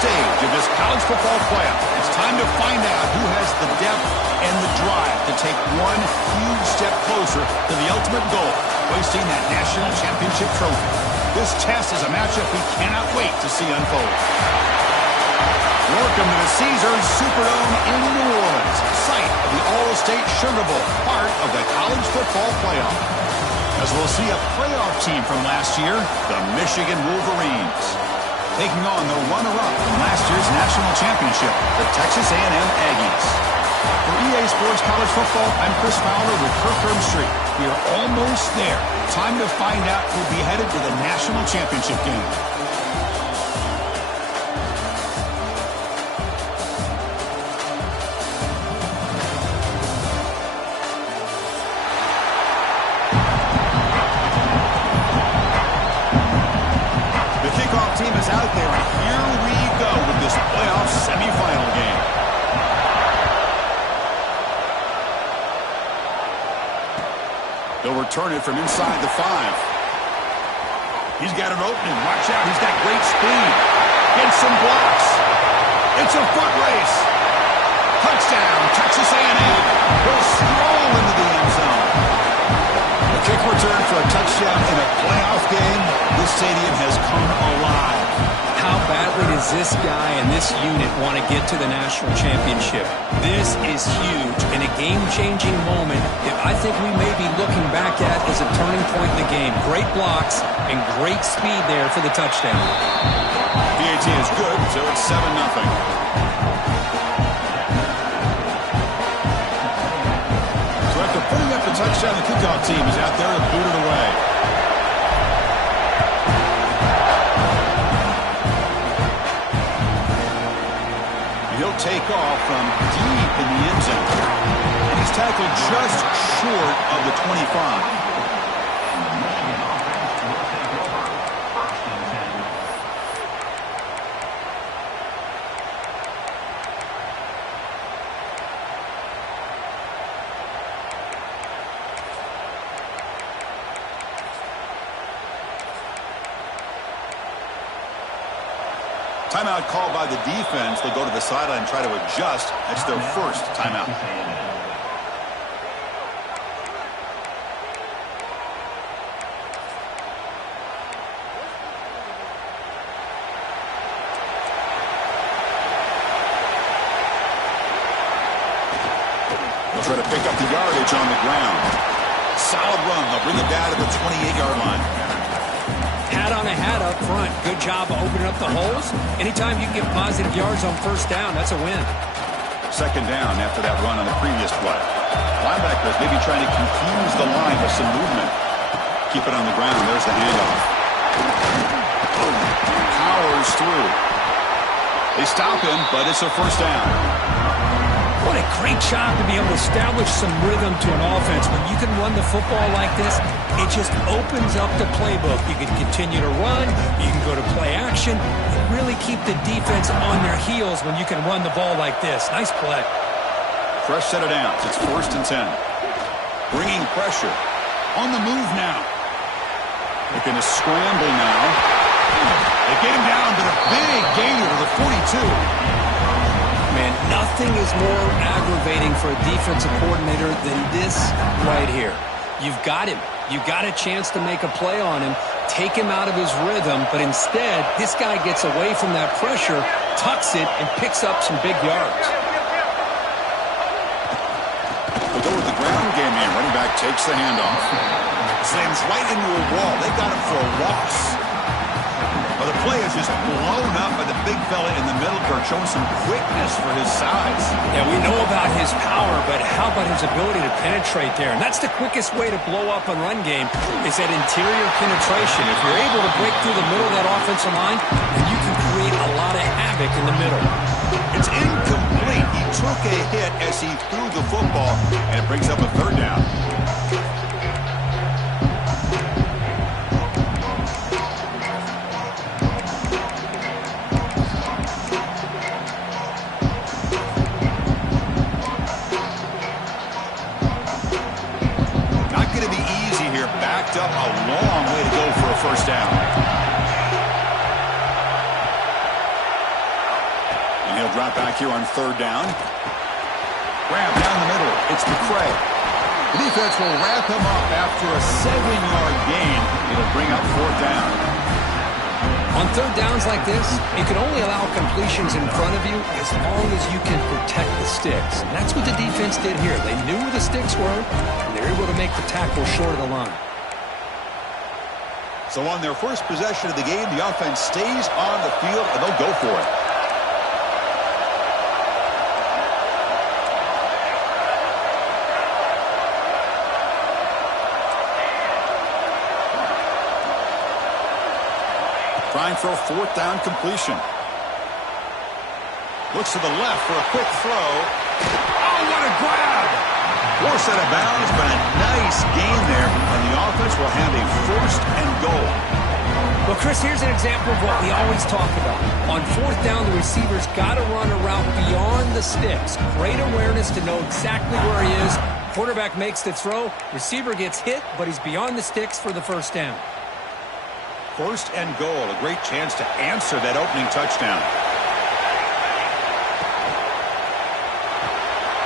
stage of this college football playoff. It's time to find out who has the depth and the drive to take one huge step closer to the ultimate goal, hoisting that national championship trophy. This test is a matchup we cannot wait to see unfold. Welcome to the Caesars Superdome in New Orleans, site of the All-State Sugar Bowl, part of the college football playoff. As we'll see a playoff team from last year, the Michigan Wolverines, taking on the runner-up from last year's national championship, the Texas A&M Aggies. For EA Sports College Football, I'm Chris Fowler with Kirk Herbstreit. We are almost there. Time to find out who'll be headed to the national championship game. Team is out there, and here we go with this playoff semifinal game. They'll return it from inside the 5. He's got an opening. Watch out. He's got great speed. Gets some blocks. It's a foot race. Touchdown, Texas A&M. Will stroll into the end zone. The kick return for a touchdown in a playoff game. This stadium has come alive. How badly does this guy and this unit want to get to the national championship? This is huge and a game-changing moment that I think we may be looking back at as a turning point in the game. Great blocks and great speed there for the touchdown. PAT is good, so it's 7-0. So after putting up the touchdown, the kickoff team is out there to boot it away. He'll take off from deep in the end zone. And he's tackled just short of the 25. Timeout called by the defense. They'll go to the sideline and try to adjust. That's their first timeout. They'll try to pick up the yardage on the ground. Solid run. They'll bring it down to the 28-yard line. Hat on a hat up front. Good job of opening up the holes. Anytime you can get positive yards on first down, that's a win. Second down after that run on the previous play. Linebackers maybe trying to confuse the line with some movement. Keep it on the ground. There's the handoff. Powers through. They stop him, but it's a first down. What a great job to be able to establish some rhythm to an offense. When you can run the football like this, it just opens up the playbook. You can continue to run. You can go to play action. And really keep the defense on their heels when you can run the ball like this. Nice play. Fresh set of downs. It's 1st and 10. Bringing pressure. On the move now. They're going to scramble now. They get him down to the big gainer to the 42. Man, nothing is more aggravating for a defensive coordinator than this right here. You've got him. You've got a chance to make a play on him, take him out of his rhythm, but instead, this guy gets away from that pressure, tucks it, and picks up some big yards. We'll go with the ground game here. Running back takes the handoff. Slams right into a wall. They got him for a loss. Well, the play is just blown up by the big fella in the middle, Kirk, showing some quickness for his size. Yeah, we know about his power, but how about his ability to penetrate there? And that's the quickest way to blow up a run game is that interior penetration. If you're able to break through the middle of that offensive line, then you can create a lot of havoc in the middle. It's incomplete. He took a hit as he threw the football, and it brings up a third down. Up a long way to go for a first down. drop back here on third down. Grab down the middle. It's McCray. The defense will wrap him up after a 7-yard gain. It'll bring up fourth down. On third downs like this, you can only allow completions in front of you as long as you can protect the sticks. And that's what the defense did here. They knew where the sticks were, and they were able to make the tackle short of the line. So on their first possession of the game, the offense stays on the field, and they'll go for it. Trying for a fourth down completion. Looks to the left for a quick throw. Oh, what a grab! Forced out of bounds, but a nice gain there, and the offense will have a first and goal. Well, Chris, here's an example of what we always talk about. On fourth down, the receiver's got to run a route beyond the sticks. Great awareness to know exactly where he is. Quarterback makes the throw. Receiver gets hit, but he's beyond the sticks for the first down. First and goal, a great chance to answer that opening touchdown.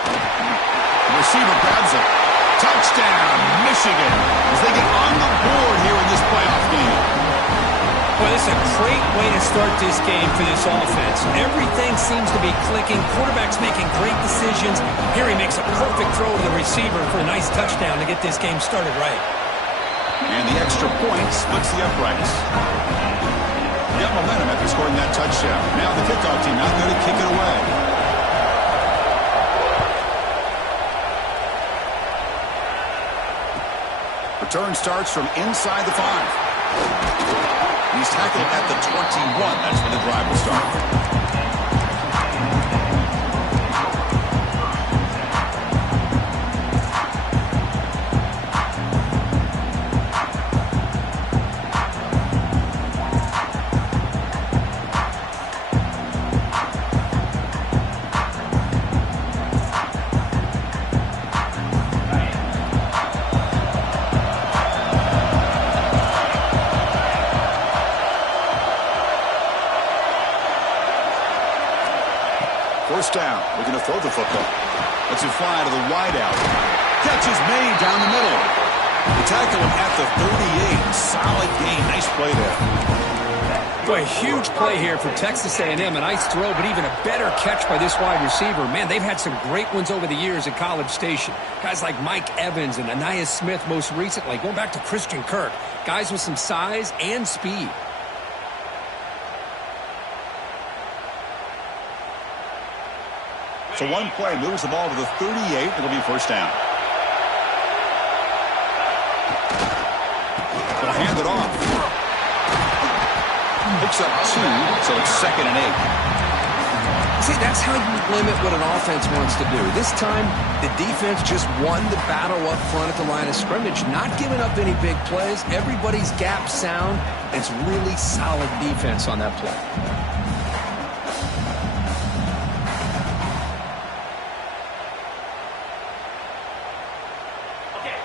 The receiver grabs it. Touchdown, Michigan, as they get on the board here in this playoff game. Well, this is a great way to start this game for this offense. Everything seems to be clicking. Quarterback's making great decisions. Here he makes a perfect throw to the receiver for a nice touchdown to get this game started right. And the extra point splits the uprights. Got momentum after scoring that touchdown. Now the kickoff team out there to kick it away. Return starts from inside the 5. He's tackled at the 21. That's where the drive will start. First down, looking to throw the football. Lets it fly to the wideout. Catch is made down the middle. The tackle him at the 38. Solid gain. Nice play there. Boy, huge play here for Texas A&M. A nice throw, but even a better catch by this wide receiver. Man, they've had some great ones over the years at College Station. Guys like Mike Evans and Anais Smith most recently. Going back to Christian Kirk. Guys with some size and speed. So one play moves the ball to the 38. It'll be first down. They'll hand it off. Picks up 2, so it's 2nd and 8. See, that's how you limit what an offense wants to do. This time, the defense just won the battle up front at the line of scrimmage, not giving up any big plays. Everybody's gap sound. It's really solid defense on that play.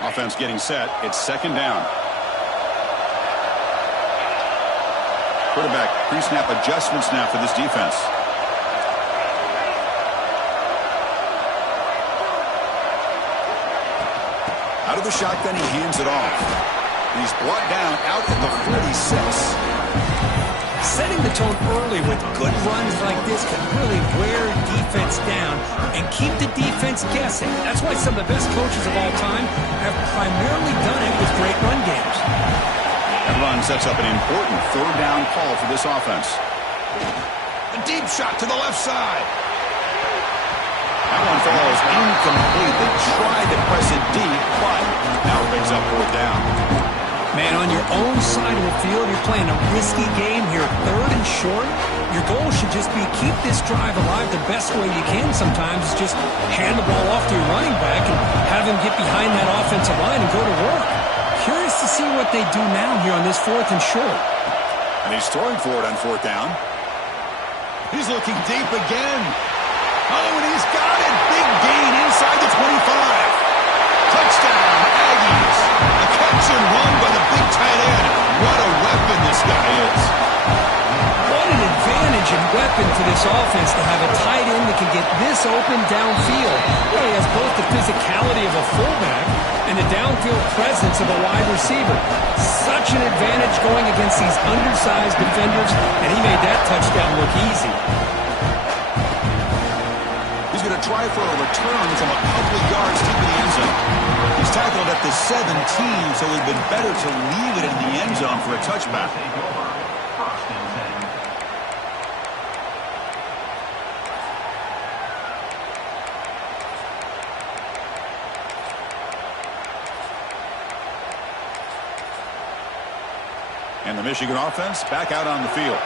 Offense getting set. It's 2nd down. Quarterback pre-snap adjustments now for this defense. Out of the shotgun, he hands it off. He's brought down out at the 46. Setting the tone early with good runs like this can really wear defense down and keep the defense guessing. That's why some of the best coaches of all time have primarily done it with great run games. That run sets up an important 3rd down call for this offense. A deep shot to the left side. That one falls incomplete. They tried to press it deep, but now it brings up 4th down. Man, on your own side of the field, you're playing a risky game here, 3rd and short. Your goal should just be keep this drive alive the best way you can sometimes. Is just hand the ball off to your running back and have him get behind that offensive line and go to work. Curious to see what they do now here on this 4th and short. And he's throwing for it on 4th down. He's looking deep again. Oh, and he's got it. Big gain inside the 25. Touchdown, Aggies. A catch and run by the big tight end. What a weapon this guy is. What an advantage and weapon weapon for this offense to have a tight end that can get this open downfield. He has both the physicality of a fullback and the downfield presence of a wide receiver. Such an advantage going against these undersized defenders, and he made that touchdown look easy. He's going to try for a return from a couple of yards deep in the end zone. He's tackled at the 17, so it would have been better to leave it in the end zone for a touchback. And the Michigan offense back out on the field.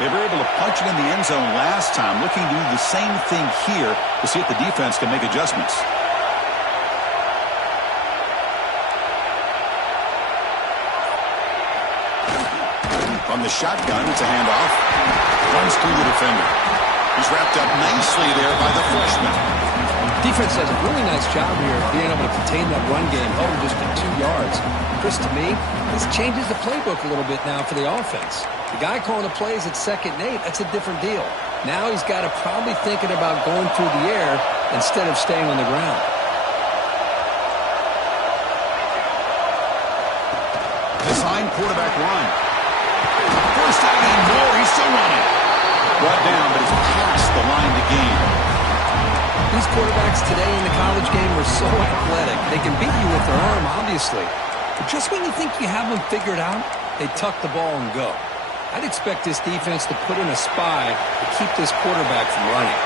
They were able to punch it in the end zone last time, looking to do the same thing here to see if the defense can make adjustments. From the shotgun, it's a handoff. Runs through the defender. He's wrapped up nicely there by the freshman. Defense does a really nice job here of being able to contain that run game, held him just at 2 yards. Chris, to me, this changes the playbook a little bit now for the offense. The guy calling the plays at 2nd and 8, that's a different deal. Now he's got to probably thinking about going through the air instead of staying on the ground. Design quarterback run. First down and more. He's still running. Brought down, but he's past the line to gain. These quarterbacks today in the college game are so athletic. They can beat you with their arm, obviously. But just when you think you have them figured out, they tuck the ball and go. I'd expect this defense to put in a spy to keep this quarterback from running.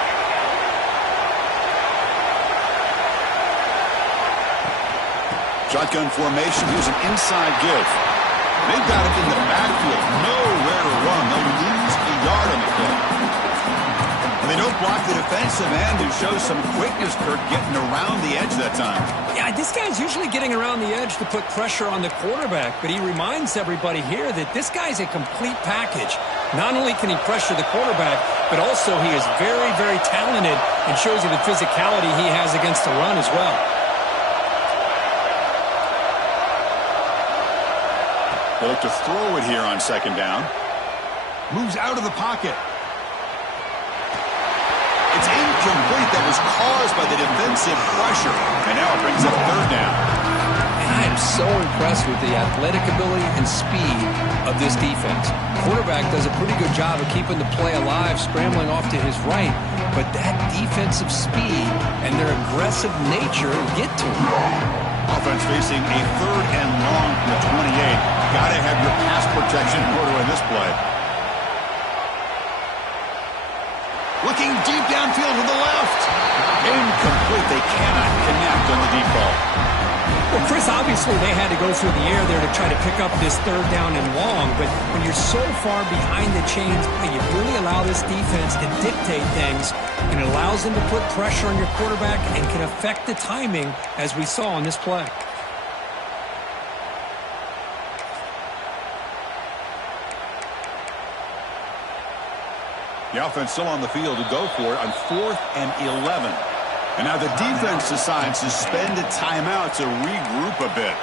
Shotgun formation. Here's an inside give. They've got it in the backfield. Nowhere to run. They'll lose a yard on the play. And they don't block the defensive end, who shows some quickness, Kirk, getting around the edge that time. Yeah, this guy's usually getting around the edge to put pressure on the quarterback, but he reminds everybody here that this guy's a complete package. Not only can he pressure the quarterback, but also he is very, very talented and shows you the physicality he has against the run as well. They look to throw it here on 2nd down. Moves out of the pocket. It's incomplete. That was caused by the defensive pressure. And now it brings up 3rd down. And I am so impressed with the athletic ability and speed of this defense. Quarterback does a pretty good job of keeping the play alive, scrambling off to his right. But that defensive speed and their aggressive nature get to him. Offense facing a 3rd and long from the 28. Got to have your pass protection in order in this play. Looking deep downfield to the left. Incomplete. They cannot connect on the deep ball. Well, Chris, obviously they had to go through the air there to try to pick up this 3rd down and long, but when you're so far behind the chains, you really allow this defense to dictate things, and it allows them to put pressure on your quarterback and can affect the timing, as we saw on this play. The offense still on the field to go for it on 4th and 11. And now the defense decides to spend a timeout to regroup a bit.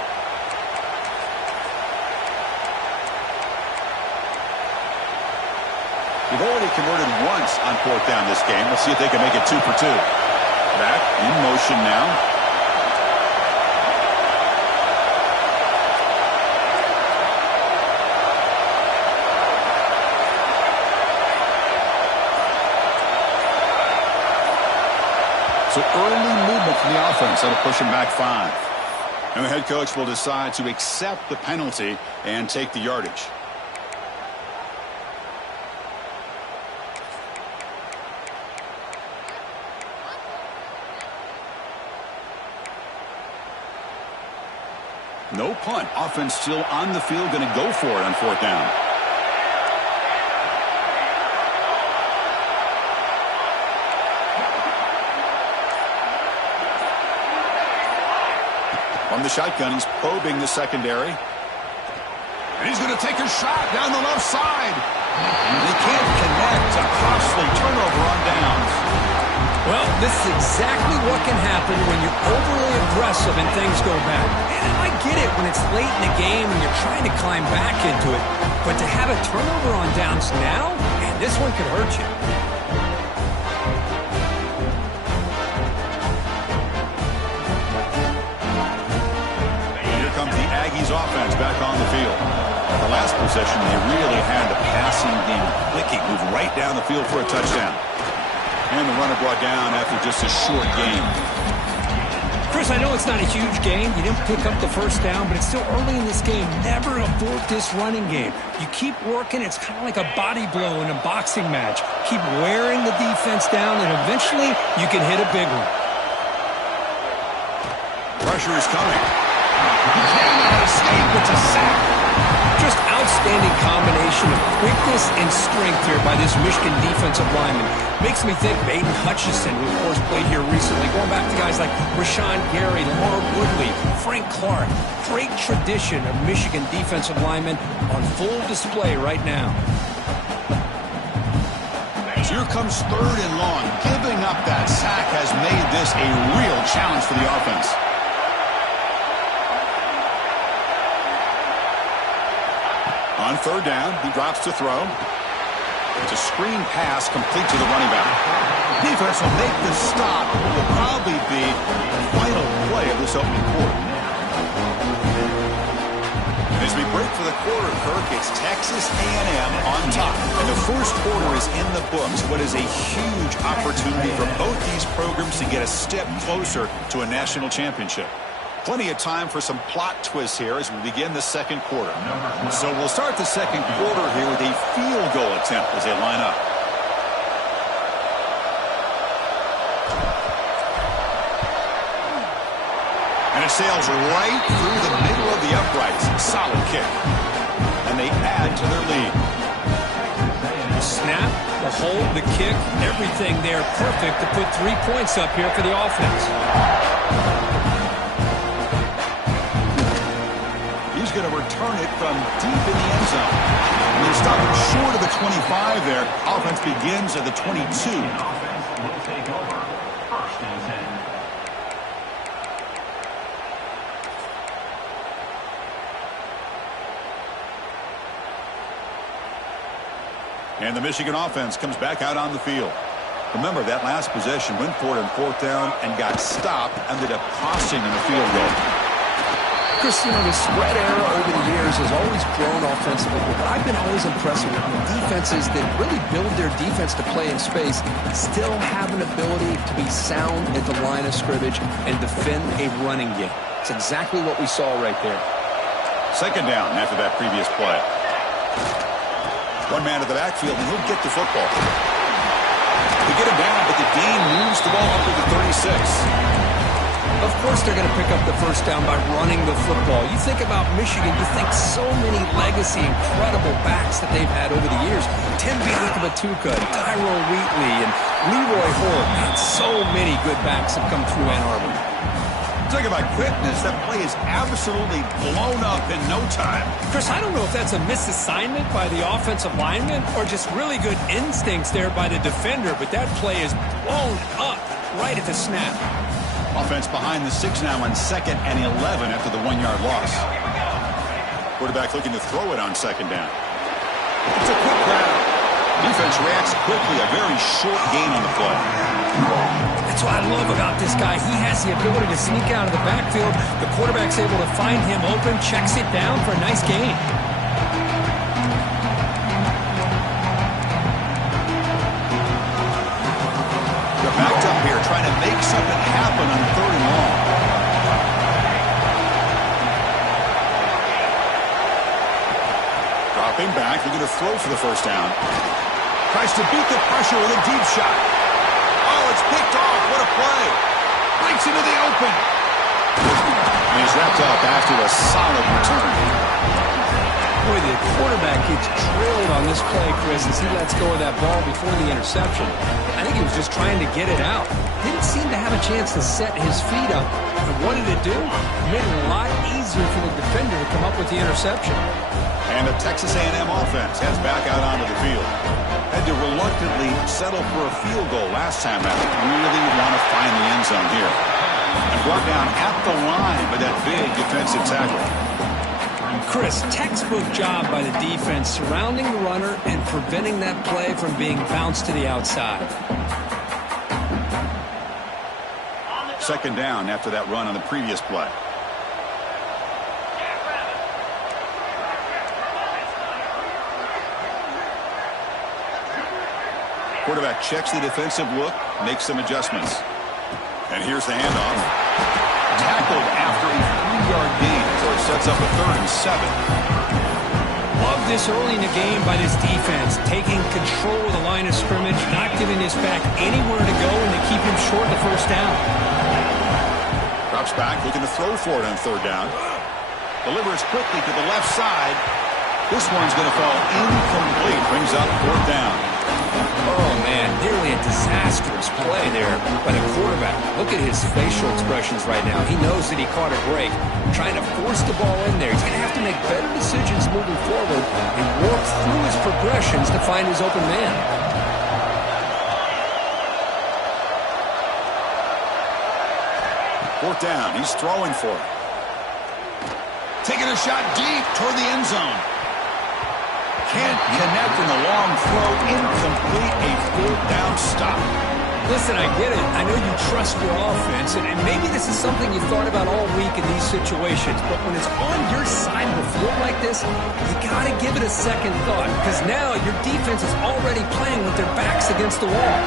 They've already converted once on 4th down this game. Let's see if they can make it 2 for 2. Back in motion now. So early movement from the offense that'll push him back 5. And the head coach will decide to accept the penalty and take the yardage. No punt. Offense still on the field, going to go for it on 4th down. From the shotgun, he's probing the secondary. And he's going to take a shot down the left side. They can't connect. A costly turnover on downs. Well, this is exactly what can happen when you're overly aggressive and things go bad. And I get it when it's late in the game and you're trying to climb back into it. But to have a turnover on downs now, man, this one could hurt you. Here comes the Aggies offense back on the field. The last possession, they really had the passing game clicking, move right down the field for a touchdown. And the runner brought down after just a short game. Chris, I know it's not a huge game. You didn't pick up the first down, but it's still early in this game. Never abort this running game. You keep working. It's kind of like a body blow in a boxing match. Keep wearing the defense down, and eventually you can hit a big one. Pressure is coming. He cannot escape. It's a sack. Just outstanding combination of quickness and strength here by this Michigan defensive lineman. Makes me think of Aiden Hutchinson, who of course played here recently. Going back to guys like Rashawn Gary, Lamar Woodley, Frank Clark. Great tradition of Michigan defensive linemen on full display right now. Here comes 3rd and long. Giving up that sack has made this a real challenge for the offense. On 3rd down, he drops to throw. It's a screen pass complete to the running back. Defense will make the stop. It will probably be the final play of this opening quarter. As we break for the quarter, Kirk, it's Texas A&M on top. And the first quarter is in the books. What is a huge opportunity for both these programs to get a step closer to a national championship. Plenty of time for some plot twists here as we begin the second quarter. So we'll start the second quarter here with a field goal attempt as they line up. And it sails right through the middle of the uprights. Solid kick. And they add to their lead. The snap, the hold, the kick, everything there perfect to put 3 points up here for the offense. He's going to return it from deep in the end zone. And they stop him short of the 25 there. Offense begins at the 22. Will take over. 1st and 10. And the Michigan offense comes back out on the field. Remember, that last possession went for it on 4th down and got stopped, ended up costing them a field goal. Chris, you know, the spread era over the years has always grown offensively, but I've been always impressed with defenses that really build their defense to play in space, still have an ability to be sound at the line of scrimmage and defend a running game. It's exactly what we saw right there. 2nd down after that previous play. One man at the backfield, and he'll get the football. They get him down, but the gain moves the ball up to the 36. Of course they're going to pick up the first down by running the football. You think about Michigan, you think so many legacy, incredible backs that they've had over the years. Tim Batuka, Tyrone Wheatley, and Leroy Hoare. Man, so many good backs have come through Ann Arbor. Talk about quickness. That play is absolutely blown up in no time. Chris, I don't know if that's a misassignment by the offensive lineman or just really good instincts there by the defender, but that play is blown up right at the snap. Offense behind the 6 now on 2nd and 11 after the 1-yard loss. Quarterback looking to throw it on 2nd down. It's a quick grab. Defense reacts quickly. A very short gain on the play. That's what I love about this guy. He has the ability to sneak out of the backfield. The quarterback's able to find him open, checks it down for a nice gain. Backed up here, trying to make something happen on 3rd and long. Dropping back, looking to throw for the 1st down. Tries to beat the pressure with a deep shot. Oh, it's picked off. What a play. Breaks into the open. And he's wrapped up after a solid return. Boy, the quarterback gets drilled on this play, Chris, as he lets go of that ball before the interception. I think he was just trying to get it out. Didn't seem to have a chance to set his feet up. And what did it do? It made it a lot easier for the defender to come up with the interception. And the Texas A&M offense heads back out onto the field. Had to reluctantly settle for a field goal last time out. Really want to find the end zone here. And brought down at the line with that big defensive tackle. Chris, textbook job by the defense surrounding the runner and preventing that play from being bounced to the outside. Second down after that run on the previous play. Quarterback checks the defensive look, makes some adjustments. And here's the handoff. Tackled after a 3-yard gain, so it sets up a 3rd and 7. Love this early in the game by this defense, taking control of the line of scrimmage, not giving this back anywhere to go, and to keep him short the first down. Drops back, looking to throw for it on 3rd down. Delivers quickly to the left side. This one's going to fall incomplete. Brings up 4th down. Oh, man, nearly a disastrous play there by the quarterback. Look at his facial expressions right now. He knows that he caught a break, trying to force the ball in there. He's going to have to make better decisions moving forward and work through his progressions to find his open man. Fourth down. He's throwing for it. Taking a shot deep toward the end zone. Can't connect in the long throw. Incomplete. A 4th down stop. Listen, I get it. I know you trust your offense, and maybe this is something you've thought about all week in these situations, but when it's on your side of the field like this, you got to give it a second thought, because now your defense is already playing with their backs against the wall.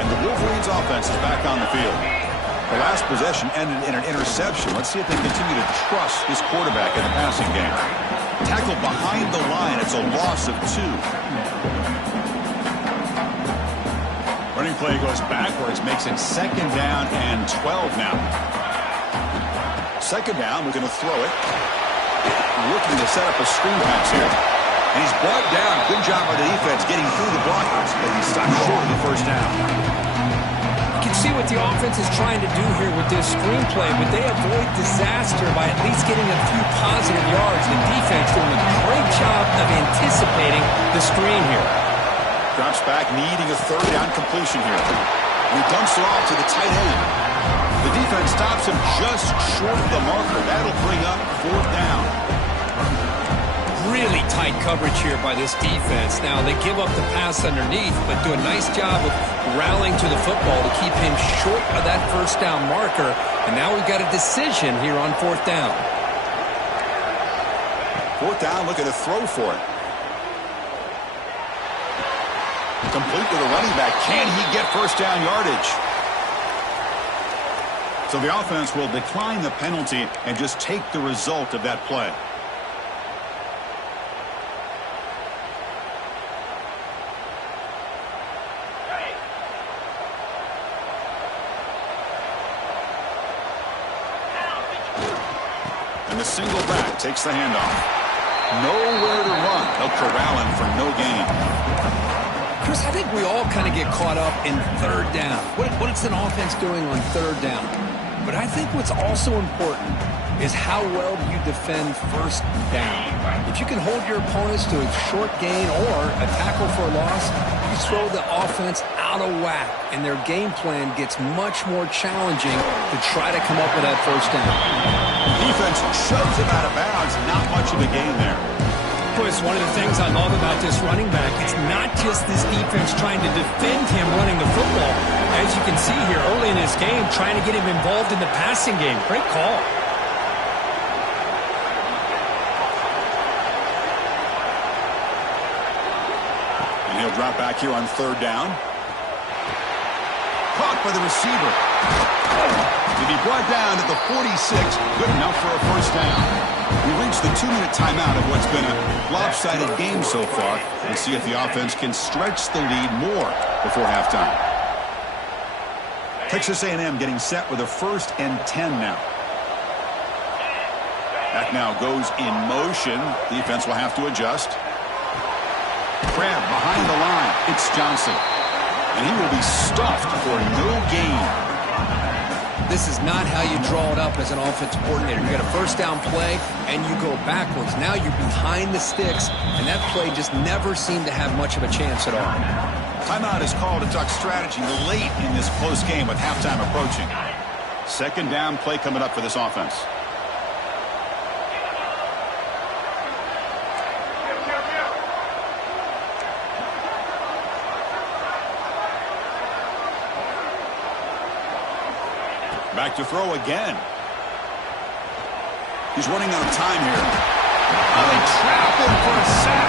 And the Wolverines' offense is back on the field. The last possession ended in an interception. Let's see if they continue to trust this quarterback in the passing game. Tackled behind the line. It's a loss of 2. Running play goes backwards, makes it 2nd down and 12 now. 2nd down, we're going to throw it. Looking to set up a screen pass here. And he's brought down. Good job by the defense getting through the blockers, but he's stopped short of the 1st down. You can see what the offense is trying to do here with this screenplay, but they avoid disaster by at least getting a few positive yards. The defense doing a great job of anticipating the screen here. Drops back, needing a 3rd down completion here. And he dumps it off to the tight end. The defense stops him just short of the marker. That'll bring up 4th down. Really tight coverage here by this defense. Now, they give up the pass underneath, but do a nice job of rallying to the football to keep him short of that 1st down marker. And now we've got a decision here on 4th down. 4th down, looking to throw for it. Complete with a running back. Can he get 1st down yardage? So the offense will decline the penalty and just take the result of that play. And the single back takes the handoff. Nowhere to run. They'll corral him for no gain. Chris, I think we all kind of get caught up in 3rd down. What is an offense doing on 3rd down? But I think what's also important is how well you defend 1st down. If you can hold your opponents to a short gain or a tackle for a loss, you throw the offense out of whack, and their game plan gets much more challenging to try to come up with that 1st down. Defense shoves him out of bounds. Not much of a gain there. Chris, one of the things I love about this running back, it's not just this defense trying to defend him running the football. As you can see here early in this game, trying to get him involved in the passing game. Great call. And he'll drop back here on 3rd down. Caught by the receiver. To be brought down at the 46, good enough for a 1st down. We reached the 2-minute timeout of what's been a lopsided game so far. We'll see if the offense can stretch the lead more before halftime. Texas A&M getting set with a 1st and 10 now. That now goes in motion. Defense will have to adjust. Grab behind the line. It's Johnson. And he will be stuffed for no gain. This is not how you draw it up as an offensive coordinator. You got a first down play, and you go backwards. Now you're behind the sticks, and that play just never seemed to have much of a chance at all. Timeout is called to talk strategy late in this close game with halftime approaching. Second down play coming up for this offense. Back to throw again. He's running out of time here. Oh, they trap him for a sack.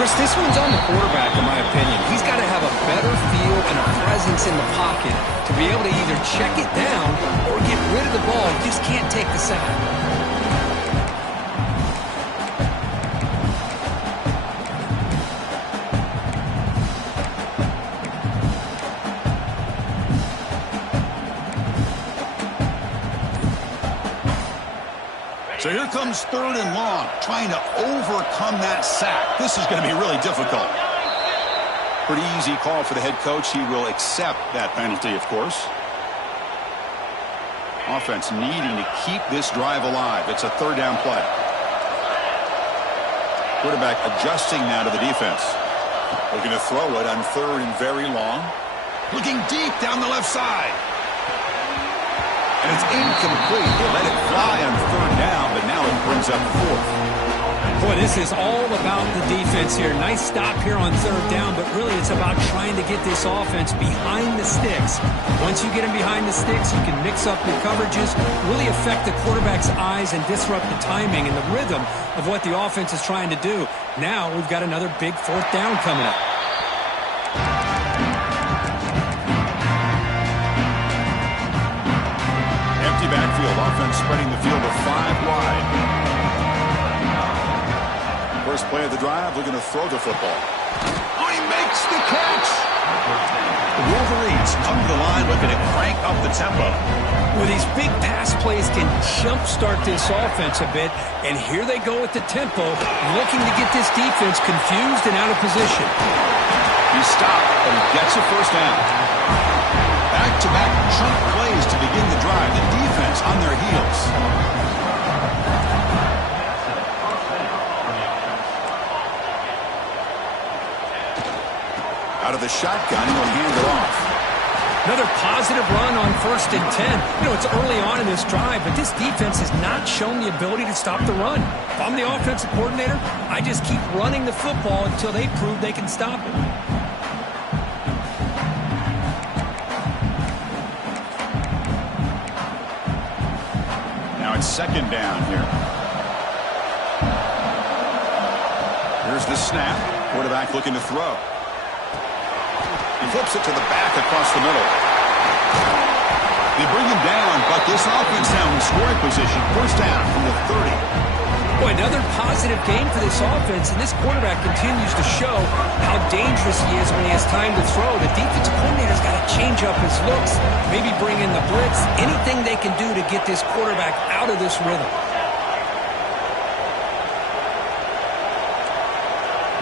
Chris, this one's on the quarterback, in my opinion. He's got to have a better feel and a presence in the pocket to be able to either check it down or get rid of the ball. He just can't take the sack. So here comes third and long, trying to overcome that sack. This is going to be really difficult. Pretty easy call for the head coach. He will accept that penalty, of course. Offense needing to keep this drive alive. It's a third down play. Quarterback adjusting now to the defense. Looking to throw it on third and very long. Looking deep down the left side. And it's incomplete. They let it fly on third down, but now it brings up fourth. Boy, this is all about the defense here. Nice stop here on third down, but really it's about trying to get this offense behind the sticks. Once you get them behind the sticks, you can mix up your coverages, really affect the quarterback's eyes and disrupt the timing and the rhythm of what the offense is trying to do. Now we've got another big fourth down coming up. Backfield offense spreading the field with 5 wide. First play of the drive, looking to throw the football. Oh, he makes the catch! The Wolverines come to the line looking to crank up the tempo. Well, these big pass plays can jumpstart this offense a bit, and here they go with the tempo, looking to get this defense confused and out of position. He stopped, but he gets a first down. Back-to-back chunk plays to begin the drive. The defense on their heels. Out of the shotgun, he'll hand it off. Another positive run on 1st and 10. You know, it's early on in this drive, but this defense has not shown the ability to stop the run. If I'm the offensive coordinator, I just keep running the football until they prove they can stop it. Second down here. Here's the snap. Quarterback looking to throw. He flips it to the back across the middle. They bring him down, but this offense now in scoring position. First down from the 30. Boy, another positive game for this offense, and this quarterback continues to show how dangerous he is when he has time to throw. The defensive coordinator's got to change up his looks, maybe bring in the blitz, anything they can do to get this quarterback out of this rhythm.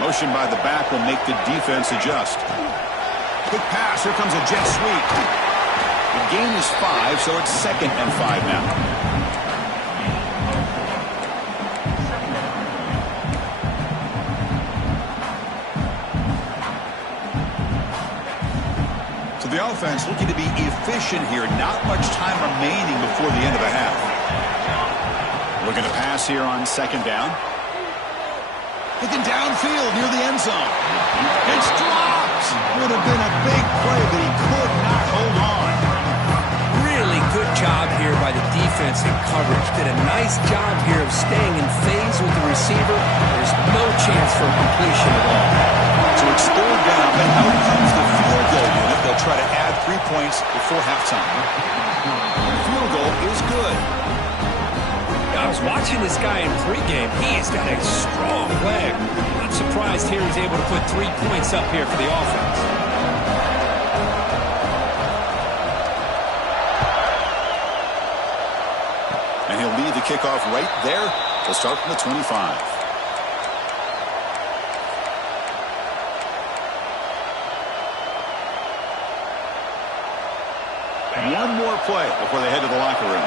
Motion by the back will make the defense adjust. Quick pass, here comes a jet sweep. The gain is 5, so it's 2nd and 5 now. The offense looking to be efficient here. Not much time remaining before the end of the half. Looking to pass here on 2nd down. Looking downfield near the end zone. It's dropped. Would have been a big play, but he could not hold on. Really good job here by the defense in coverage. Did a nice job here of staying in phase with the receiver. There's no chance for a completion at all. So it's 3rd down, but out comes the field goal unit. They'll try to add 3 points before halftime. The field goal is good. I was watching this guy in pregame. He has got a strong leg. Not surprised here he's able to put 3 points up here for the offense. And he'll lead the kickoff right there to start from the 25. one more play before they head to the locker room.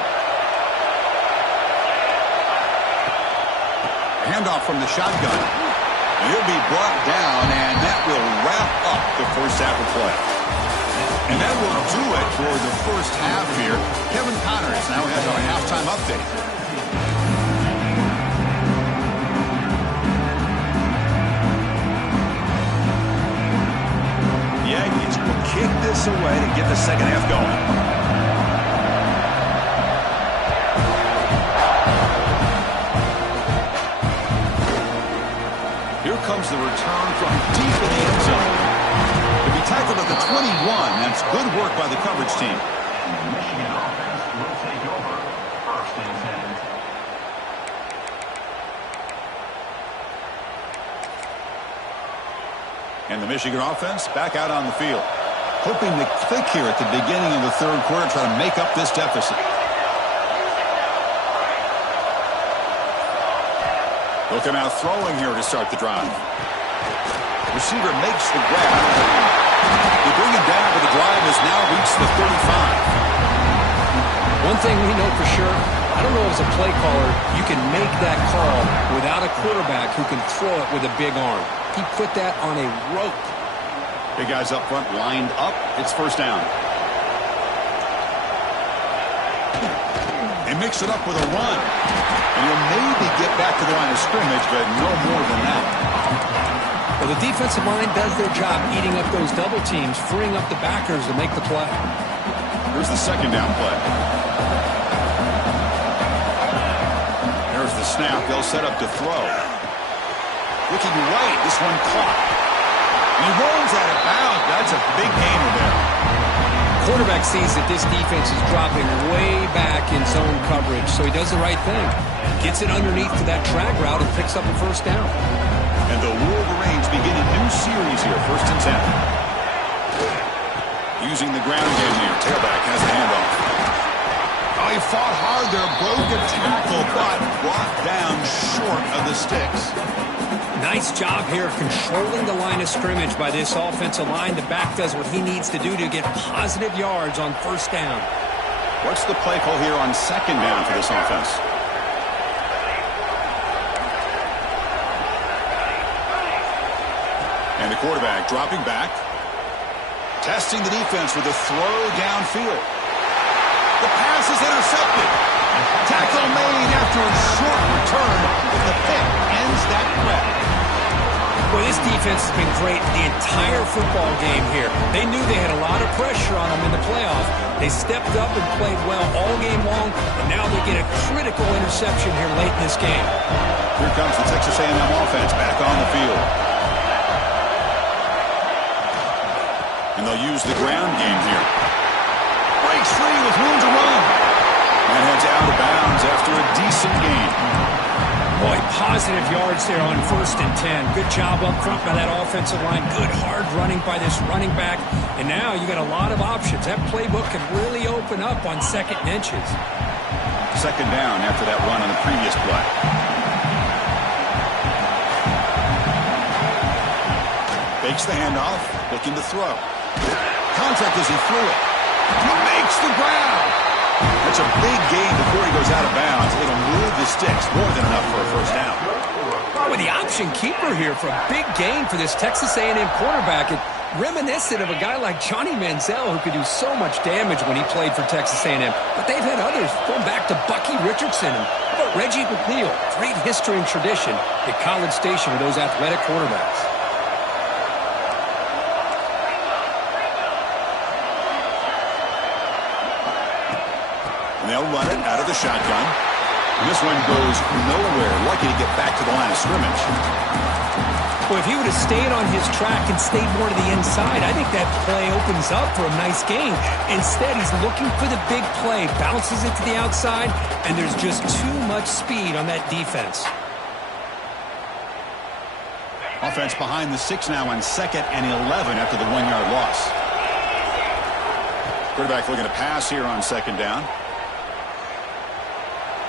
Handoff from the shotgun. And he'll be brought down, and that will wrap up the first half of play. And that will do it for the first half here. Kevin Connors now has our halftime update. Yankees will kick this away to get the second half going. Here comes the return from deep in the end zone. To be tackled at the 21, that's good work by the coverage team. The Michigan offense will take over. First and 10. And the Michigan offense back out on the field. Hoping to click here at the beginning of the third quarter, try to make up this deficit. Looking out throwing here to start the drive. Receiver makes the grab. They bring him down, but the drive has now reached the 35. One thing we know for sure, I don't know as a play caller, you can make that call without a quarterback who can throw it with a big arm. He put that on a rope. Big guys up front lined up. It's first down. They mix it up with a run. And he'll maybe get back to the line of scrimmage, but no more than that. Well, the defensive line does their job eating up those double teams, freeing up the backers to make the play. Here's the second down play. There's the snap. They'll set up to throw. Looking right. This one caught. And he rolls out of bounds. That's a big gainer there. Quarterback sees that this defense is dropping way back in zone coverage, so he does the right thing. Gets it underneath to that drag route and picks up a first down. And the Wolverines begin a new series here, first and 10. Using the ground game here. Tailback has a handoff. Oh, he fought hard there, broke a tackle, but brought down short of the sticks. Nice job here of controlling the line of scrimmage by this offensive line. The back does what he needs to do to get positive yards on first down. What's the play call here on second down for this offense? And the quarterback dropping back. Testing the defense with a throw downfield. The pass is intercepted. Tackle made after a short return, but the pick ends that threat. Boy, this defense has been great the entire football game here. They knew they had a lot of pressure on them in the playoff. They stepped up and played well all game long, and now they get a critical interception here late in this game. Here comes the Texas A&M offense back on the field. And they'll use the ground game here. Breaks free with room to run. And heads out of bounds after a decent gain. Boy, positive yards there on first and 10. Good job up front by that offensive line. Good hard running by this running back. And now you got a lot of options. That playbook can really open up on second and inches. Second down after that run on the previous play. Fakes the handoff, looking to throw. Contact as he threw it. He makes the grab. That's a big gain before he goes out of bounds. It'll move the sticks, more than enough for a first down. With the option keeper here for a big gain for this Texas A&M quarterback. It reminiscent of a guy like Johnny Manziel who could do so much damage when he played for Texas A&M. But they've had others going back to Bucky Richardson and how about Reggie McNeil. Great history and tradition at College Station with those athletic quarterbacks. And they'll run it out of the shotgun. And this one goes nowhere. Lucky to get back to the line of scrimmage. Well, if he would have stayed on his track and stayed more to the inside, I think that play opens up for a nice gain. Instead, he's looking for the big play, bounces it to the outside, and there's just too much speed on that defense. Offense behind the 6 now on 2nd and 11 after the 1-yard loss. Quarterback looking to pass here on 2nd down.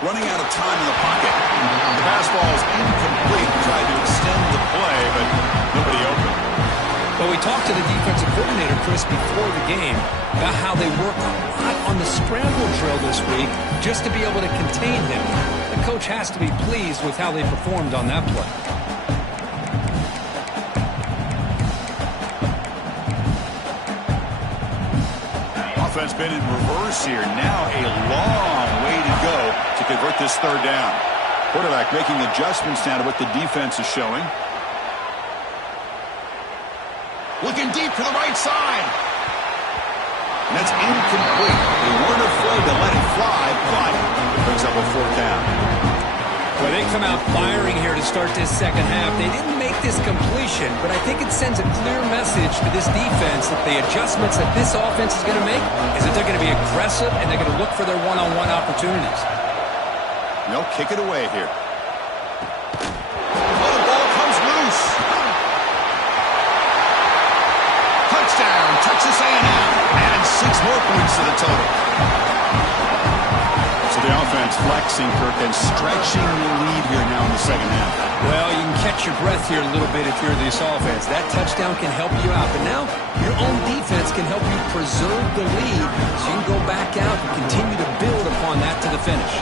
Running out of time in the pocket. The pass ball is incomplete. Tried to extend the play, but nobody open. Well, Well, we talked to the defensive coordinator, Chris, before the game about how they work a lot on the scramble drill this week just to be able to contain him. The coach has to be pleased with how they performed on that play. Offense been in reverse here. Now a long way to go to convert this third down. Quarterback making adjustments now to what the defense is showing. Looking deep to the right side. And that's incomplete. They weren't afraid to let it fly, but it brings up a fourth down. Well, they come out firing here to start this second half. They didn't make this completion, but I think it sends a clear message to this defense that the adjustments that this offense is going to make is that they're going to be aggressive and they're going to look for their one-on-one opportunities. They'll kick it away here. Oh, the ball comes loose. Touchdown, Texas A&M. And 6 more points to the total. So the offense flexing, Kirk, and stretching the lead here now in the second half. Well, you can catch your breath here a little bit if you're this offense. That touchdown can help you out. But now your own defense can help you preserve the lead so you can go back out and continue to build upon that to the finish.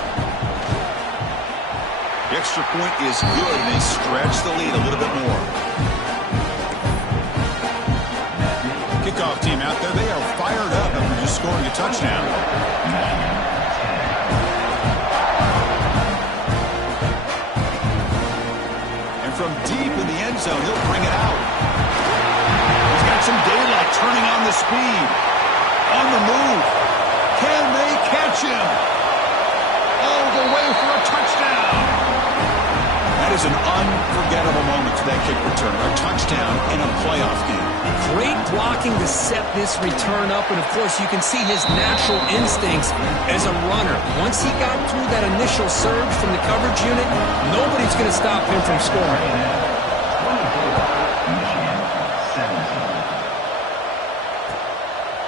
The extra point is good, and they stretch the lead a little bit more. Kickoff team out there, they are fired up after just scoring a touchdown. And from deep in the end zone, he'll bring it out. He's got some daylight, turning on the speed. On the move. Can they catch him? All the way for a touchdown. That is an unforgettable moment for that kick return. A touchdown in a playoff game. Great blocking to set this return up, and of course you can see his natural instincts as a runner. Once he got through that initial surge from the coverage unit, nobody's going to stop him from scoring.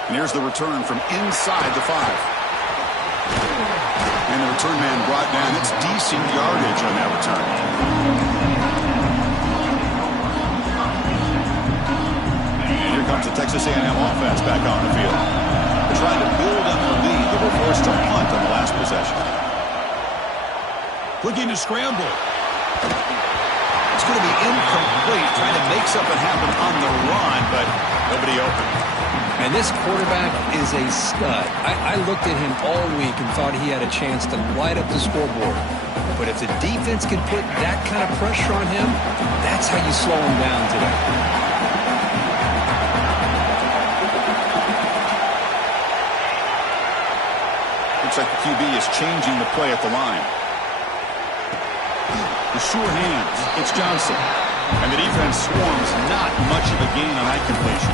And here's the return from inside the 5. And the return man brought down. That's decent yardage on that return. And here comes the Texas A&M offense back on the field. They're trying to build on their lead. They were forced to punt on the last possession. Looking to scramble. It's going to be incomplete, trying to make something happen on the run, but nobody open. And this quarterback is a stud. I looked at him all week and thought he had a chance to light up the scoreboard. But if the defense can put that kind of pressure on him, that's how you slow him down today. Looks like the QB is changing the play at the line. The sure hands. It's Johnson. And the defense swarms. Not much of a gain on that completion.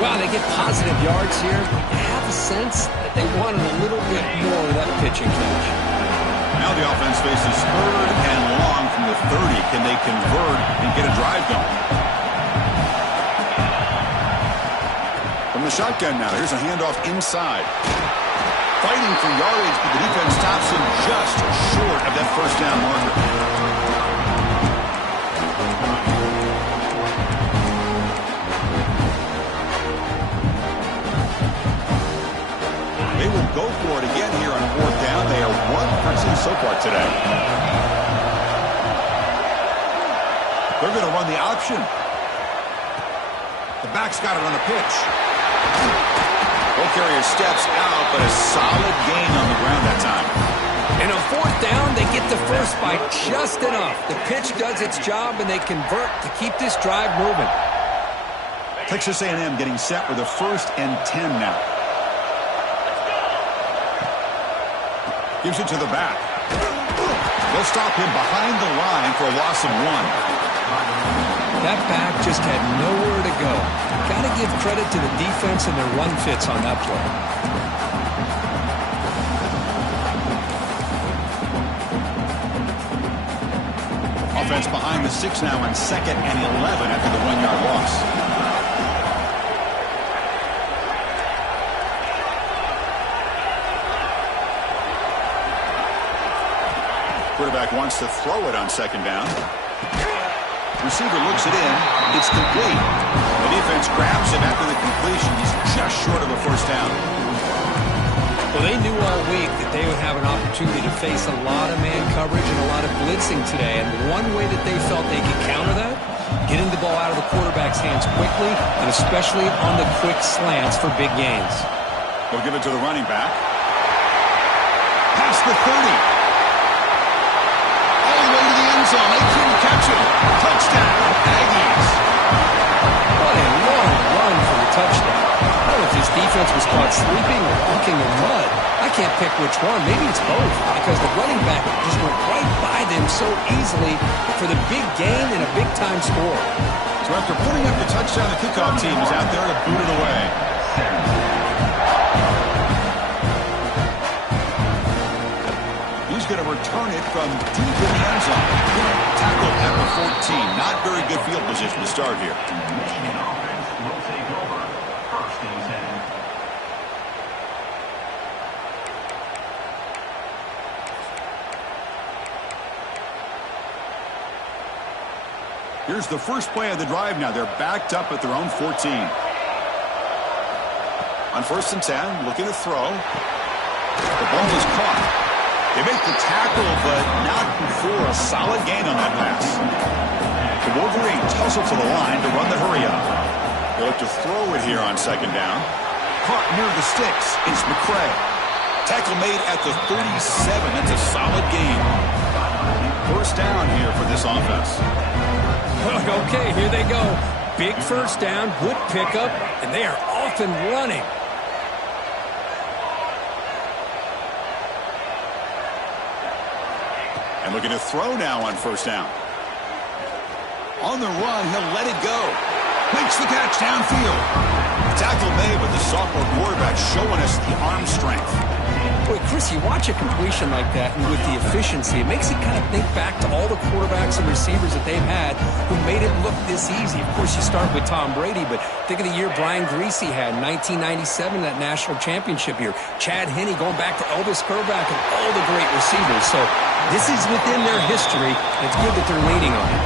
Well, they get positive yards here. I have a sense that they wanted a little bit more of that pitching catch. Now the offense faces 3rd and long from the 30. Can they convert and get a drive going? From the shotgun now, here's a handoff inside. Fighting for yardage, but the defense stops him just short of that first down marker. They will go for it again here on 4th down. They are 1 for 2 so far today. They're going to run the option. The back's got it on the pitch. Ball carrier steps out, but a solid gain on the ground that time. And on 4th down, they get the first by just enough. The pitch does its job, and they convert to keep this drive moving. Texas A&M getting set with a 1st and 10 now. Gives it to the back. They'll stop him behind the line for a loss of 1. That back just had nowhere to go. Got to give credit to the defense and their run fits on that play. Offense behind the 6 now on 2nd and 11 after the 1-yard loss. Quarterback wants to throw it on 2nd down. Receiver looks it in. It's complete. The defense grabs him after the completion. He's just short of a first down. Well, they knew all week that they would have an opportunity to face a lot of man coverage and a lot of blitzing today. And one way that they felt they could counter that, getting the ball out of the quarterback's hands quickly, and especially on the quick slants for big gains. They'll give it to the running back. Past the 30. All the way to the end zone. They couldn't catch him. Touchdown, Aggies. What a long run for the touchdown. I don't know if this defense was caught sleeping or walking in mud. I can't pick which one. Maybe it's both, because the running back just went right by them so easily for the big gain and a big-time score. So after putting up the touchdown, the kickoff team is out there to boot it away. He's going to return it from deep in the end zone. Tackled at the 14. Not very good field position to start here. Michigan offense will take over. First and 10. Here's the first play of the drive now. They're backed up at their own 14. On first and 10, looking to throw. The ball is caught. They make the tackle, but not before a solid gain on that pass. The Wolverines tussle to the line to run the hurry up. They look to throw it here on second down. Caught near the sticks. It's McCray. Tackle made at the 37. That's a solid gain. First down here for this offense. Okay, here they go. Big first down, good pickup, and they are off and running. And looking to throw now on first down. On the run, he'll let it go. Makes the catch downfield. Tackle made, but the sophomore quarterback showing us the arm strength. Boy, Chris, you watch a completion like that, and with the efficiency, it makes you kind of think back to all the quarterbacks and receivers that they've had who made it look this easy. Of course, you start with Tom Brady, but think of the year Brian Griese had in 1997, that national championship year. Chad Henne going back to Elvis Kerback and all the great receivers. So this is within their history. It's good that they're leaning on it.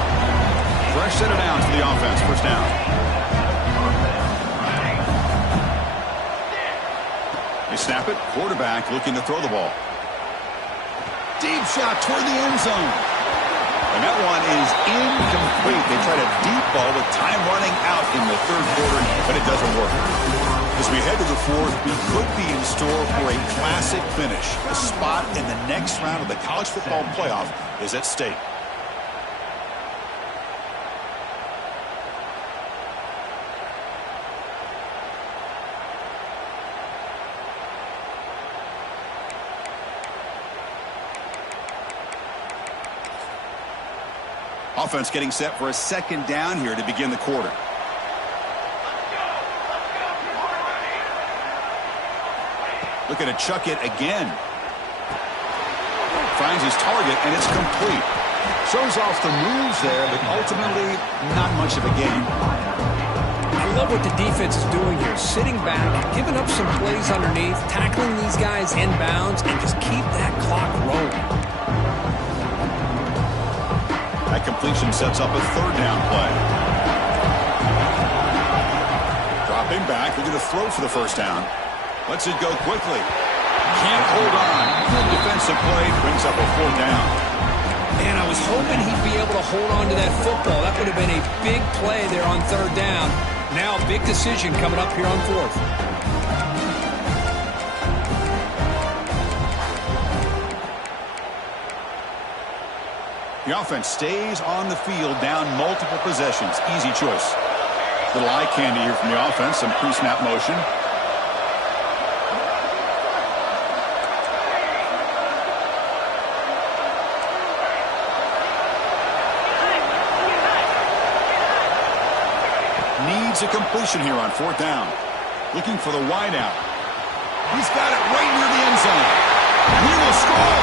Fresh set of downs for the offense. First down. They snap it. Quarterback looking to throw the ball. Deep shot toward the end zone. And that one is incomplete. They tried a deep ball with time running out in the third quarter, but it doesn't work. As we head to the fourth, we could be in store for a classic finish. A spot in the next round of the college football playoff is at stake. Offense getting set for a second down here to begin the quarter. Looking to chuck it again. Finds his target, and it's complete. Shows off the moves there, but ultimately not much of a gain. I love what the defense is doing here. Sitting back, giving up some plays underneath, tackling these guys inbounds, and just keep that clock rolling. That completion sets up a third down play. Dropping back, they're going to throw for the first down. Lets it go quickly. Can't hold on. Good defensive play, brings up a fourth down. Man, I was hoping he'd be able to hold on to that football. That would have been a big play there on third down. Now a big decision coming up here on fourth. The offense stays on the field, down multiple possessions. Easy choice. Little eye candy here from the offense. Some pre-snap motion. Needs a completion here on fourth down. Looking for the wideout. He's got it right near the end zone. And he will score.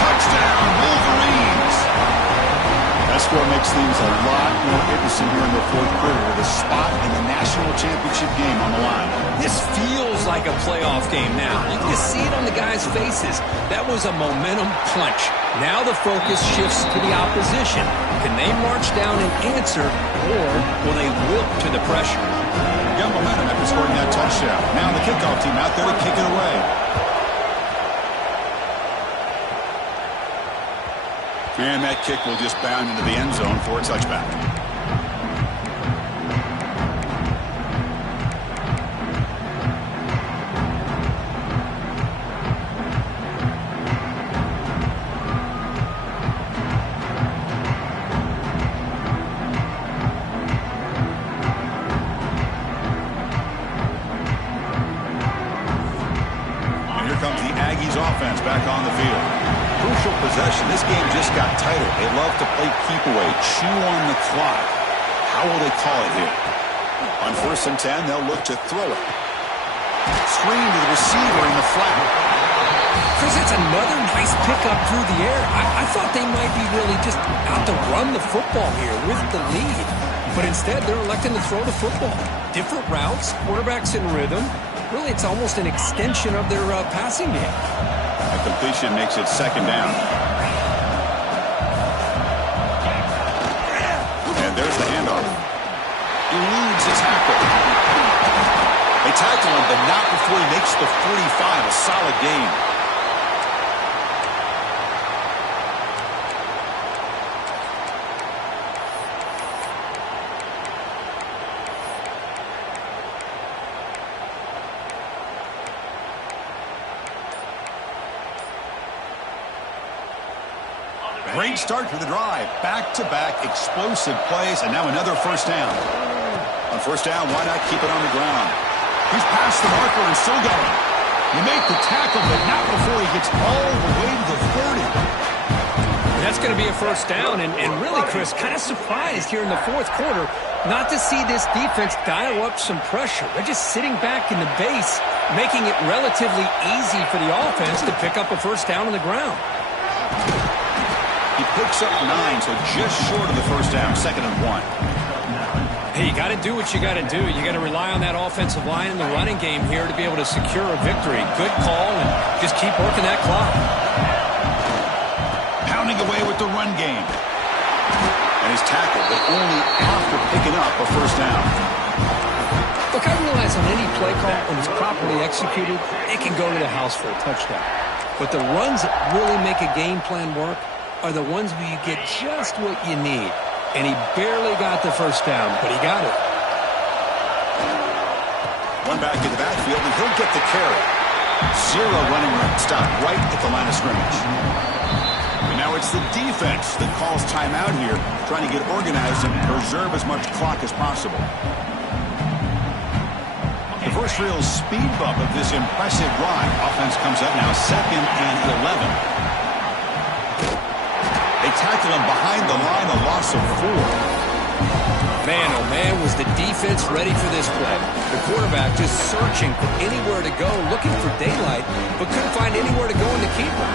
Touchdown, Wolverines. That's score makes things a lot more interesting here in the fourth quarter with a spot in the national championship game on the line. This feels like a playoff game now. You can see it on the guys' faces. That was a momentum punch. Now the focus shifts to the opposition. Can they march down and answer, or will they wilt to the pressure? Got momentum after scoring that touchdown. Now the kickoff team out there to kick it away. And that kick will just bound into the end zone for a touchback. And here comes the Aggies offense back on the field. Crucial possession. This game just got tighter. They love to play keep away, chew on the clock. How will they call it here? On 1st and 10, they'll look to throw it. Screen to the receiver in the flat. Chris, it's another nice pickup through the air. I thought they might be really just out to run the football here with the lead. But instead, they're electing to throw the football. Different routes, quarterbacks in rhythm. Really, it's almost an extension of their passing game. A completion makes it 2nd down. And there's the handoff. Eludes a tackle. They tackle him, but not before he makes the 45. A solid gain. Great start to the drive. Back-to-back explosive plays, and now another 1st down. On 1st down, why not keep it on the ground? He's past the marker and still going. You make the tackle, but not before he gets all the way to the 30. That's going to be a 1st down, and really, Chris, kind of surprised here in the 4th quarter not to see this defense dial up some pressure. They're just sitting back in the base, making it relatively easy for the offense to pick up a 1st down on the ground. He picks up 9, so just short of the 1st down, 2nd and 1. Hey, you got to do what you got to do. You got to rely on that offensive line in the running game here to be able to secure a victory. Good call, and just keep working that clock. Pounding away with the run game. And he's tackled, but only after picking up a 1st down. Look, I realize on any play call, when it's properly executed, it can go to the house for a touchdown. But the runs that really make a game plan work are the ones where you get just what you need. And he barely got the 1st down, but he got it. One back in the backfield, and he'll get the carry. 0 running room. Stop right at the line of scrimmage. And now it's the defense that calls timeout here, trying to get organized and preserve as much clock as possible. The first real speed bump of this impressive drive. Offense comes up now 2nd and 11. They tackle him behind the line, a loss of 4. Man, oh man, was the defense ready for this play. The quarterback just searching for anywhere to go, looking for daylight, but couldn't find anywhere to go in the keeper.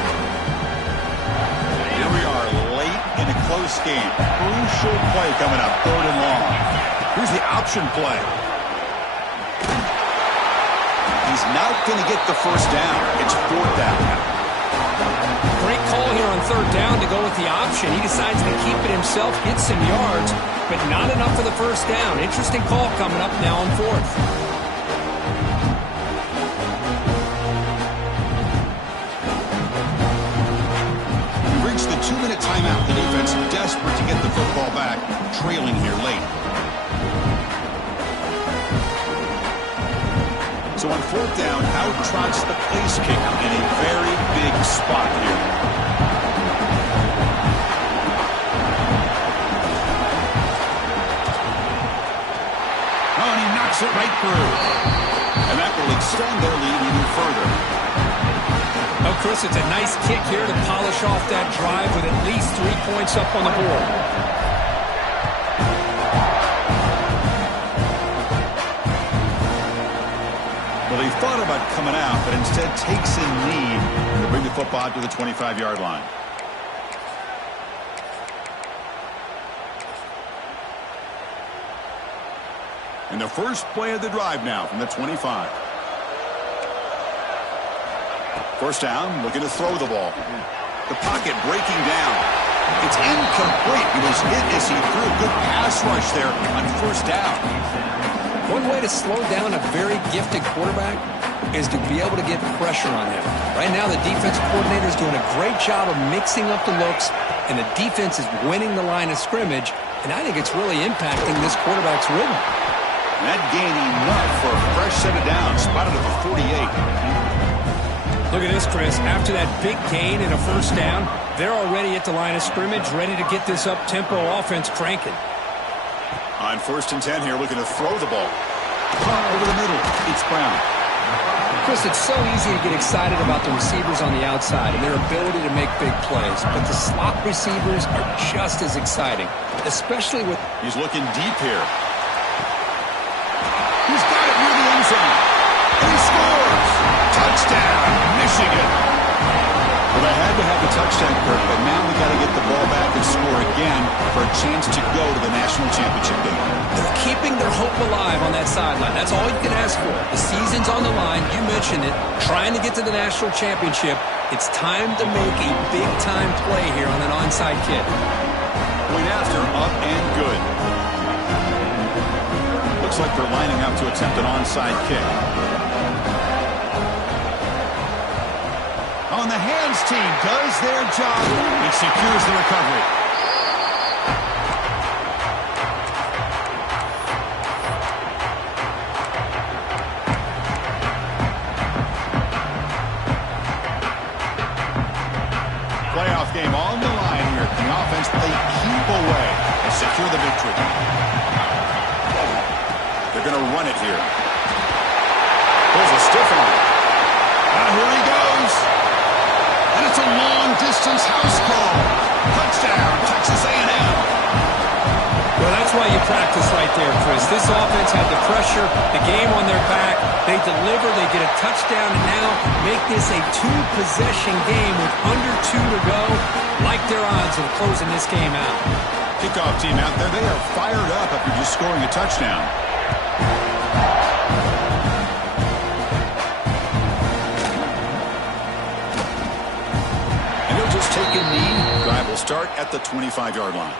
Here we are, late in a close game. Crucial play coming up, 3rd and long. Here's the option play. He's not going to get the 1st down. It's 4th down now. Great call here on 3rd down to go with the option. He decides to keep it himself, get some yards, but not enough for the 1st down. Interesting call coming up now on 4th. We reached the 2-minute timeout. The defense desperate to get the football back, trailing here late. So on 4th down, out trots the place kicker in a very big spot here. Oh, and he knocks it right through. And that will extend their lead even further. Oh, Chris, it's a nice kick here to polish off that drive with at least 3 points up on the board. Well, he thought about coming out, but instead takes in lead to bring the football to the 25-yard line. And the first play of the drive now from the 25. First down, looking to throw the ball. The pocket breaking down. It's incomplete. He was hit as he threw a good pass rush there on first down. One way to slow down a very gifted quarterback is to be able to get pressure on him. Right now, the defensive coordinator is doing a great job of mixing up the looks, and the defense is winning the line of scrimmage, and I think it's really impacting this quarterback's rhythm. And that gain enough for a fresh set of downs, spotted at the 48. Look at this, Chris. After that big gain and a first down, they're already at the line of scrimmage, ready to get this up-tempo offense cranking. On 1st and 10 here, looking to throw the ball. Over the middle, it's Brown. Chris, it's so easy to get excited about the receivers on the outside and their ability to make big plays, but the slot receivers are just as exciting, especially with... He's looking deep here. He's got it near the end zone. And he scores! Touchdown, Michigan! Well, they had to have the touchdown, Kirk, but now we got to get the ball back and score again for a chance to go to the national championship game. They're keeping their hope alive on that sideline. That's all you can ask for. The season's on the line. You mentioned it. Trying to get to the national championship. It's time to make a big-time play here on an onside kick. Point after, up and good. Looks like they're lining up to attempt an onside kick. On the hands team does their job and secures the recovery. Playoff game on the line here. The offense they keep away and secure the victory. They're going to run it here. There's a stiff arm. And here he goes. And it's a long-distance house call. Touchdown, Texas A&M. Well, that's why you practice right there, Chris. This offense had the pressure, the game on their back. They deliver, they get a touchdown, and now make this a two-possession game with under 2 to go. Like their odds of closing this game out. Kickoff team out there, they are fired up after just scoring a touchdown. Take a knee. Drive will start at the 25-yard line.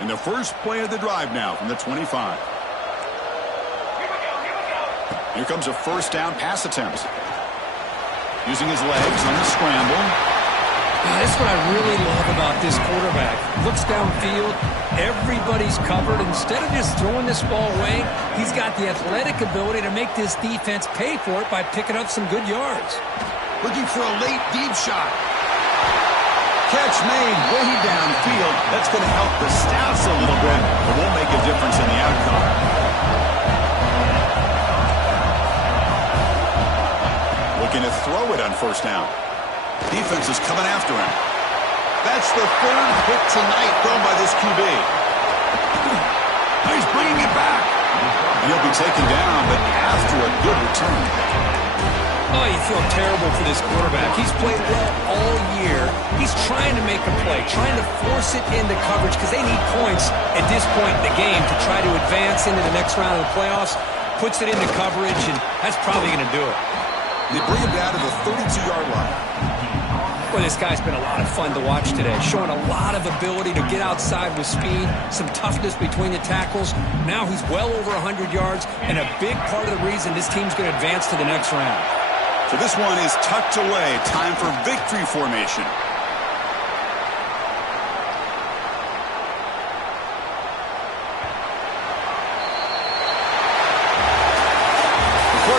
And the first play of the drive now from the 25. Here comes a first down pass attempt. Using his legs on the scramble. That's what I really love about this quarterback. Looks downfield, everybody's covered. Instead of just throwing this ball away, he's got the athletic ability to make this defense pay for it by picking up some good yards. Looking for a late deep shot. Catch made way downfield. That's going to help the stats a little bit, but won't make a difference in the outcome. Looking to throw it on first down. Defense is coming after him. That's the third hit tonight thrown by this QB. He's bringing it back. And he'll be taken down, but after a good return. Oh, you feel terrible for this quarterback. He's played well all year. He's trying to make a play, trying to force it into coverage because they need points at this point in the game to try to advance into the next round of the playoffs. Puts it into coverage, and that's probably going to do it. They bring him down to the 32-yard line. Well, this guy's been a lot of fun to watch today, showing a lot of ability to get outside with speed, some toughness between the tackles. Now he's well over 100 yards, and a big part of the reason this team's going to advance to the next round. So this one is tucked away. Time for victory formation.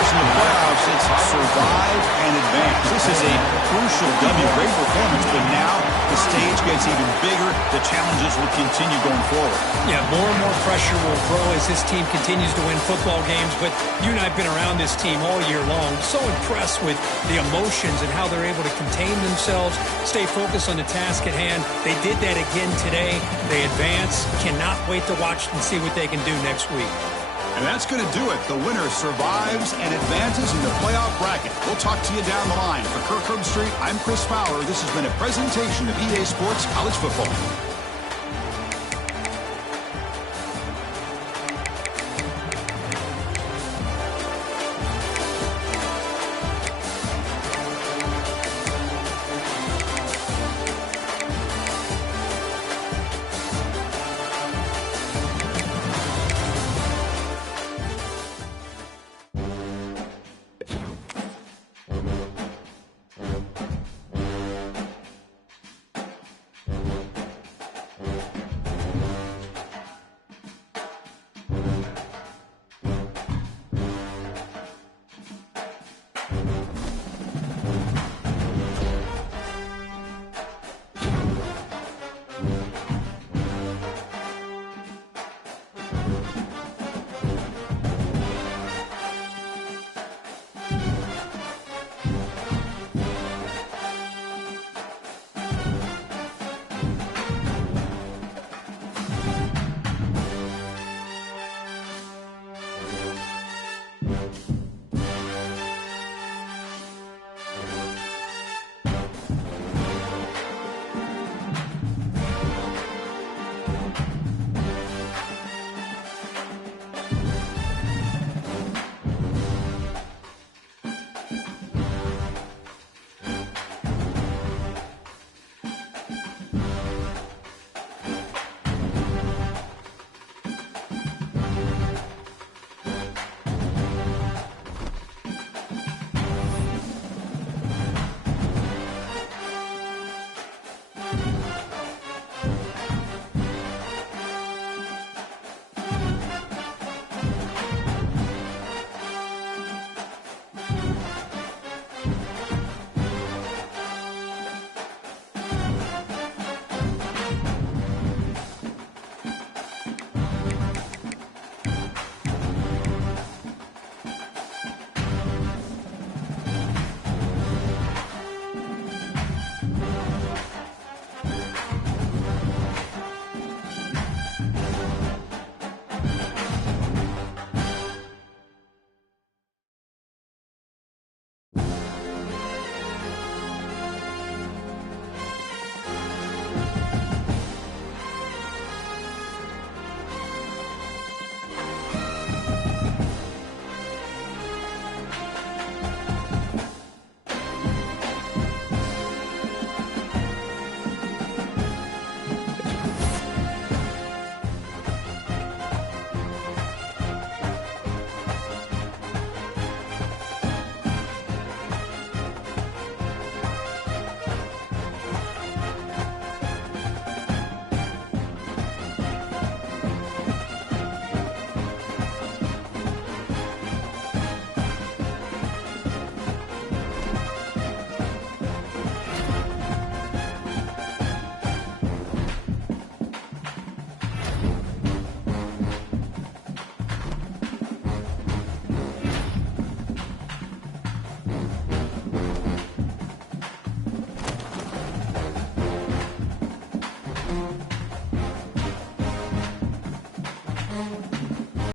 In the playoffs, it's survive and advance. This is a crucial W. Great performance, but now the stage gets even bigger. The challenges will continue going forward. Yeah, more and more pressure will grow as this team continues to win football games, but you and I have been around this team all year long. So impressed with the emotions and how they're able to contain themselves, stay focused on the task at hand. They did that again today. They advance. Cannot wait to watch and see what they can do next week. And that's going to do it. The winner survives and advances in the playoff bracket. We'll talk to you down the line. For Kirk Herbstreit, I'm Chris Fowler. This has been a presentation of EA Sports College Football.